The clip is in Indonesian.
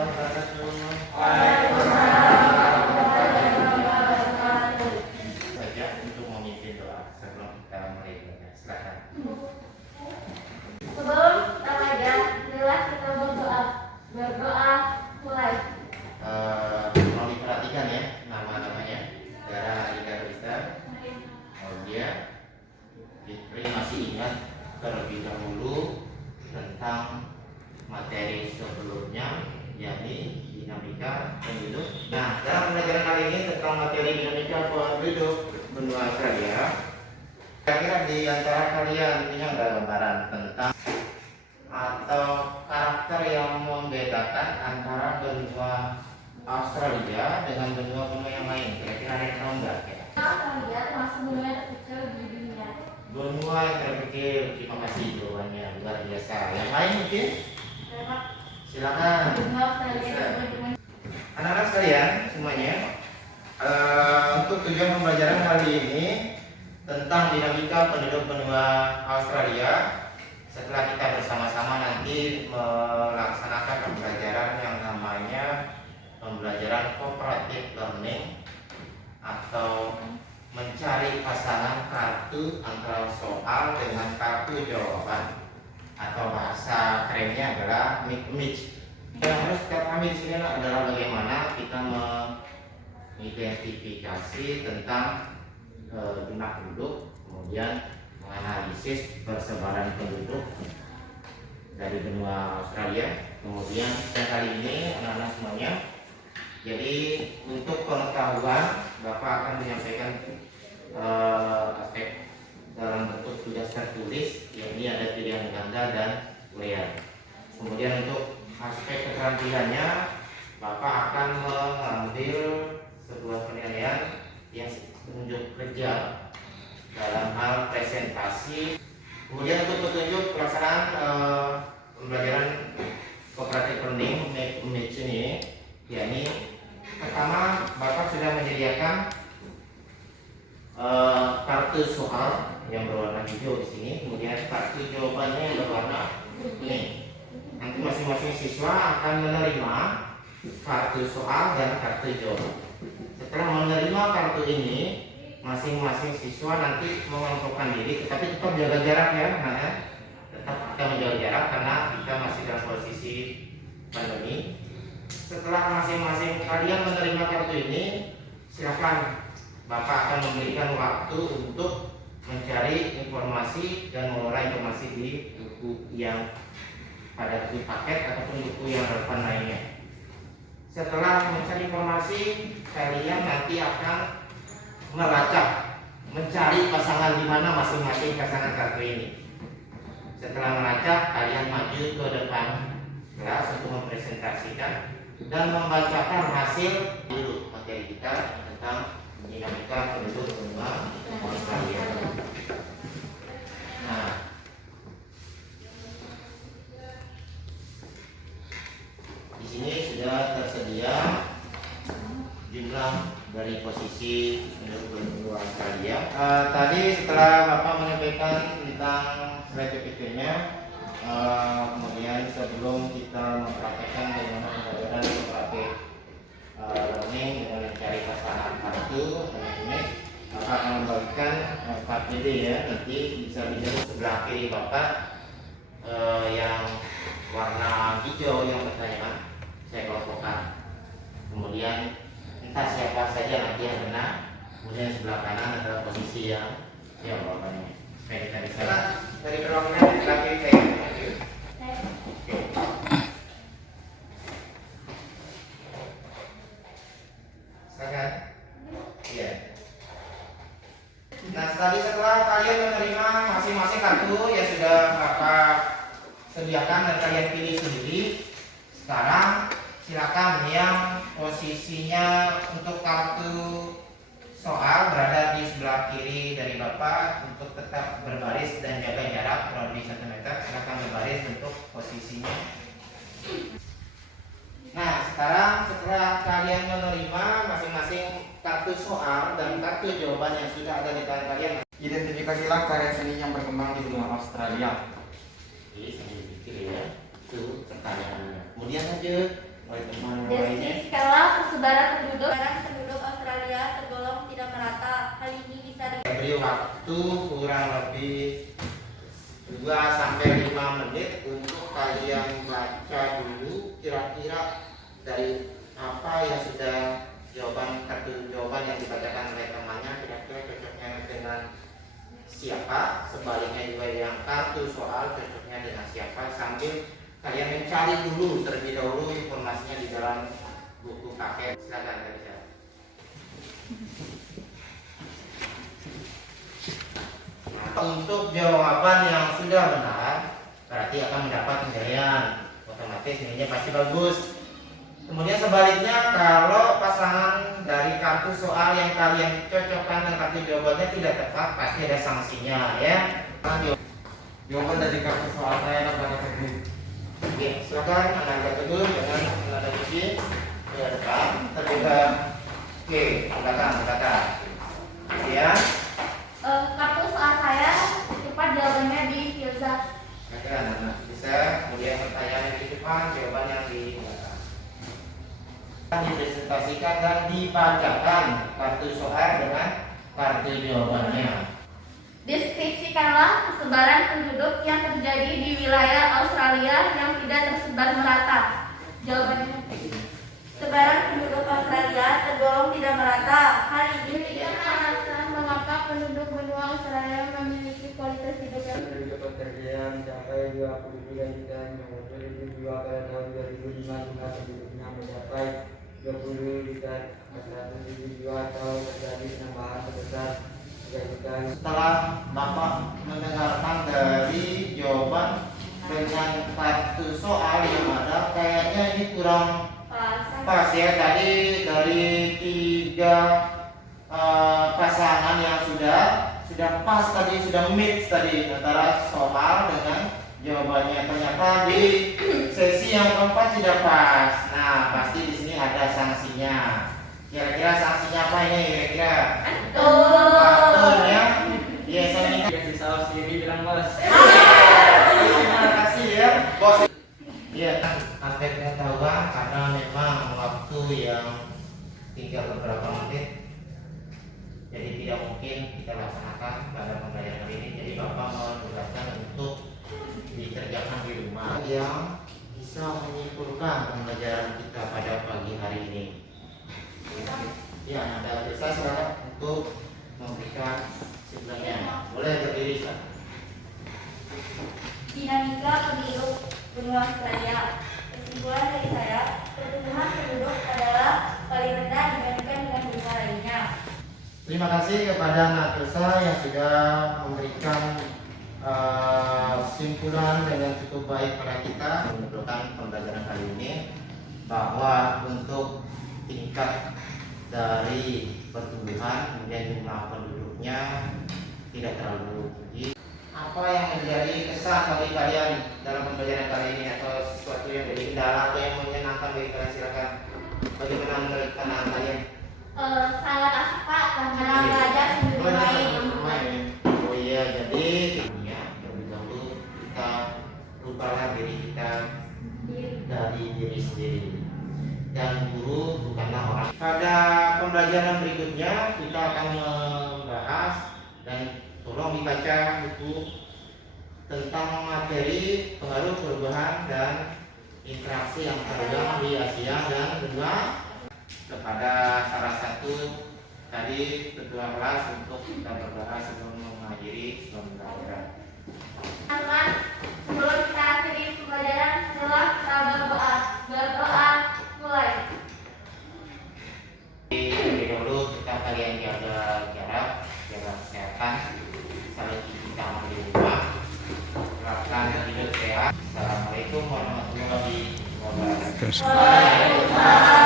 warahmatullahi wabarakatuh. Saja untuk memimpin doa sebelum kita mulai belajar. Silakan. Sebelum kita belajar, marilah kita berdoa. Berdoa mulai. Mau diperhatikan ya nama-namanya. Dara Alika Rista, Aulia, Fitri masih ingat terlebih dahulu tentang materi sebelumnya, yakni dinamika penduduk. Nah, dalam pembelajaran kali ini tentang materi dinamika penduduk benua Australia, kira-kira di antara kalian punya nggak gambaran tentang atau karakter yang membedakan antara benua Australia dengan benua-benua yang lain? Kira-kira ada yang tahu nggak? Australia termasuk benua yang terkecil di dunia. Benua yang terkecil, terima kasih jawabannya, luar biasa. Yang lain mungkin? Silakan. Benua Australia berbenua. Anak-anak sekalian semuanya, untuk tujuan pembelajaran hari ini tentang dinamika penduduk benua Australia, setelah kita bersama-sama nanti melaksanakan pembelajaran yang namanya pembelajaran cooperative learning atau mencari pasangan kartu antara soal dengan kartu jawaban, atau bahasa kerennya adalah match. Yang harus kita pahami di sini adalah bagaimana kita mengidentifikasi tentang jumlah penduduk, kemudian menganalisis persebaran penduduk dari benua Australia. Kemudian kali ini anak-anak semuanya, jadi untuk pengetahuan Bapak akan menyampaikan aspek dalam bentuk tugas tertulis, yakni ada pilihan ganda dan urean. Kemudian untuk aspek keterampilannya, Bapak akan mengambil sebuah penilaian yang petunjuk kerja dalam hal presentasi. Kemudian untuk petunjuk pelaksanaan pembelajaran cooperative learning match ini, yakni pertama Bapak sudah menyediakan kartu soal yang berwarna hijau di sini, kemudian kartu jawabannya yang berwarna kuning. Nanti masing-masing siswa akan menerima kartu soal dan kartu jawaban. Setelah menerima kartu ini, masing-masing siswa nanti mengelompokkan diri, tetapi tetap jaga jarak ya, tetap kita menjaga jarak karena kita masih dalam posisi pandemi. Setelah masing-masing kalian menerima kartu ini, silakan Bapak akan memberikan waktu untuk mencari informasi dan mengurai informasi di buku yang pada buku paket ataupun buku yang relevan lainnya. Setelah mencari informasi, kalian nanti akan melacak, mencari pasangan di mana masing-masing pasangan kartu ini. Setelah melacak, kalian maju ke depan kelas untuk mempresentasikan dan membacakan hasil dulu materi kita tentang dinamika penduduk benua Australia. Nah, di sini sudah tersedia jumlah dari posisi penduduk benua Australia. Tadi setelah Bapak menyampaikan tentang slide PPT-nya, kemudian sebelum kita mempraktekkan bagaimana pembelajaran cooperative learning dengan mencari pasangan kartu dan image, Bapak akan membagikan KPD ya. Nanti bisa dilihat sebelah kiri Bapak yang warna hijau yang pertanyaan saya kelompokkan. Kemudian entah siapa saja nanti yang benar. Kemudian sebelah kanan adalah posisi yang jawabannya. Supaya kita bisa dari perwakilan di sebelah kiri saya. Oke. Silakan. Iya. Nah, tadi setelah kalian menerima masing-masing kartu yang sudah Bapak sediakan dan kalian pilih sendiri, sekarang silakan yang posisinya untuk kartu soal berada di sebelah kiri dari Bapak untuk tetap berbaris dan jaga jarak kurang lebih 1 meter. Silakan berbaris untuk posisinya. Nah, sekarang setelah kalian menerima masing-masing kartu soal dan kartu jawaban yang sudah ada di tangan kalian, identifikasilah karya seni yang berkembang di benua Australia. Jadi saya pikir ya, itu pertanyaannya. Kemudian aja oleh teman yang lainnya. Deskripsikanlah persebaran penduduk Australia tergolong tidak merata. Hal ini bisa Saya beri waktu kurang lebih 2 sampai 5 menit untuk kalian baca dulu kira-kira dari apa yang sudah kartu jawaban yang dibacakan oleh temannya, kira-kira cocoknya dengan siapa, sebaliknya juga yang kartu soal cocoknya dengan siapa, sambil kalian mencari dulu terlebih dahulu informasinya di dalam buku paket. Silakan dari saya. Untuk jawaban yang sudah benar berarti akan mendapat penilaian, otomatis nilainya pasti bagus. Kemudian sebaliknya, kalau pasangan dari kartu soal yang kalian cocokkan dengan kartu jawabannya tidak tepat, pasti ada sanksinya ya. Jawaban dari kartu soal saya adalah teguh. Oke, silakan Anda teguh dengan Anda cuci ke depan, terbuka. Oke, silakan. Ya. kartu soal saya cepat jawabannya di Filza. Silakan Anda bisa. Kemudian pertanyaan yang di depan, jawaban yang di belakang. Dipresentasikan dan dibacakan kartu soal dengan kartu jawabannya. Deskripsikanlah persebaran penduduk yang terjadi di wilayah Australia yang tidak tersebar merata. Jawabannya, sebaran penduduk Australia tergolong tidak merata. Hal ini berikan alasan mengapa penduduk benua Australia memiliki kualitas hidup yang Penduduk Australia mencapai 23 juta, mencapai jiwa pada tahun 2005 jumlah penduduknya mencapai 20 juta 107 jiwa atau terjadi penambahan sebesar 3 juta. Setelah Bapak mendengarkan dari jawaban dengan kartu soal yang ada, kayaknya ini kurang pas ya. Tadi dari 3 pasangan yang sudah pas tadi, sudah mix tadi antara soal dengan jawabannya. Ternyata di sesi yang keempat tidak pas. Nah, pasti di sini ada sanksinya. Kira-kira sanksinya apa ini? Kira-kira? Betul ya. Iya, saya minta. Kasih saus sendiri bilang bos. Terima kasih ya, bos. Iya, aspek pengetahuan karena memang waktu yang tinggal beberapa menit, jadi tidak mungkin kita laksanakan pada pembelajaran hari ini. Jadi Bapak menugaskan untuk dikerjakan di rumah yang bisa menyimpulkan pembelajaran kita pada pagi hari ini. Ya, Anda bisa silakan untuk memberikan kesimpulannya. Boleh berdiri, Pak. dinamika penduduk benua Australia. Kesimpulan dari saya, pertumbuhan penduduk adalah paling rendah dibandingkan dengan benua lainnya. Terima kasih kepada Natusa yang sudah memberikan kesimpulan dengan cukup baik pada kita menunjukkan pembelajaran kali ini bahwa untuk tingkat dari pertumbuhan kemudian jumlah penduduknya tidak terlalu tinggi. Apa yang menjadi kesan bagi kalian dalam pembelajaran kali ini, atau sesuatu yang menjadi kendala atau yang menyenangkan bagi kalian? Silakan. Bagaimana menurut pandangan kalian? Sangat asik Pak, karena belajar sambil bermain. Oh iya, jadi ya, terlebih dahulu kita lupakan diri kita dari diri sendiri, dan guru bukanlah orang. Pada pembelajaran berikutnya kita akan membahas, dan tolong dibaca buku tentang materi pengaruh perubahan dan interaksi yang terjadi di Asia dan benua, kepada salah satu tadi ketua kelas untuk kita berdoa sebelum mengakhiri pembelajaran. Teman-teman, sebelum kita akhiri pembelajaran, setelah kita berdoa. Berdoa mulai. Lebih dahulu kita kalian jaga jarak, jaga kesehatan, saling cuci tangan di rumah, terapkan hidup sehat. Assalamualaikum warahmatullahi wabarakatuh. Waalaikumsalam.